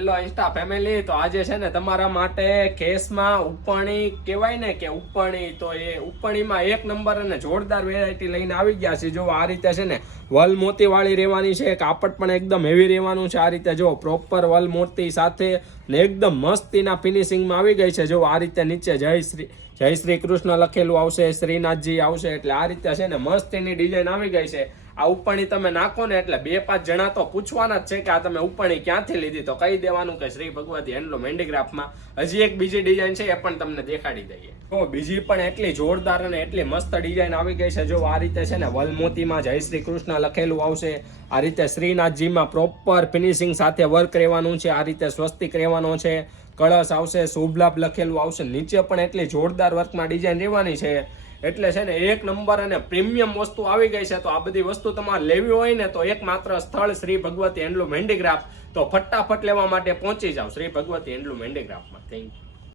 Hello Insta family, તો આજે છે ને તમારા માટે કેસમાં ઉપરણી કહેવાય ને કે ઉપરણી, તો એ ઉપરણીમાં એક નંબર અને જોરદાર વેરાયટી લઈને આવી ગયા છે. જો આ રીતે છે ને વલ મોતી વાળી રહેવાની છે, કાપડ પણ એકદમ હેવી રહેવાનું છે. આ રીતે જો પ્રોપર વલ મોતી સાથે ને એકદમ મસ્તીના ફિનિશિંગમાં આવી ગઈ છે. જો આ રીતે નીચે જય શ્રી કૃષ્ણ લખેલું આવશે, શ્રીનાથજી આવશે, એટલે આ રીતે છે ને મસ્તીની ડિઝાઇન આવી ગઈ છે. આ ઉપરણી તમે નાખો ને એટલે 2-5 જણા તો પૂછવાના જ છે કે આ તમે ઉપરણી ક્યાંથી લીધી, તો કહી દેવાનું કે શ્રી ભગવતી હેન્ડલૂમ હેન્ડીક્રાફ્ટમાં. હજી એક બીજી ડિઝાઇન છે, એ પણ તમને દેખાડી દઈએ. તો બીજી પણ એટલી જોરદાર અને એટલી મસ્ત ડિઝાઇન આવી ગઈ છે. જો આ રીતે છે ને વલમોતીમાં જય શ્રી કૃષ્ણ લખેલું આવશે, આ રીતે શ્રીનાથજીમાં પ્રોપર ફિનિશિંગ સાથે વર્ક રહેવાનું છે, આ રીતે સ્વસ્તિક રહેવાનો છે, કળશ આવશે, શુભ લાભ લખેલું આવશે, નીચે પણ એટલી જોરદાર વર્કમાં ડિઝાઇન રહેવાની છે. એટલે છે ને એક નંબર અને પ્રીમિયમ વસ્તુ આવી ગઈ છે. તો આ બધી વસ્તુ તમારે લેવી હોય ને તો એકમાત્ર સ્થળ શ્રી ભગવતી હેન્ડલૂમ હેન્ડીક્રાફ્ટ. તો ફટાફટ લેવા માટે પહોંચી જાઓ શ્રી ભગવતી હેન્ડલૂમ હેન્ડીક્રાફ્ટમાં. Thank you.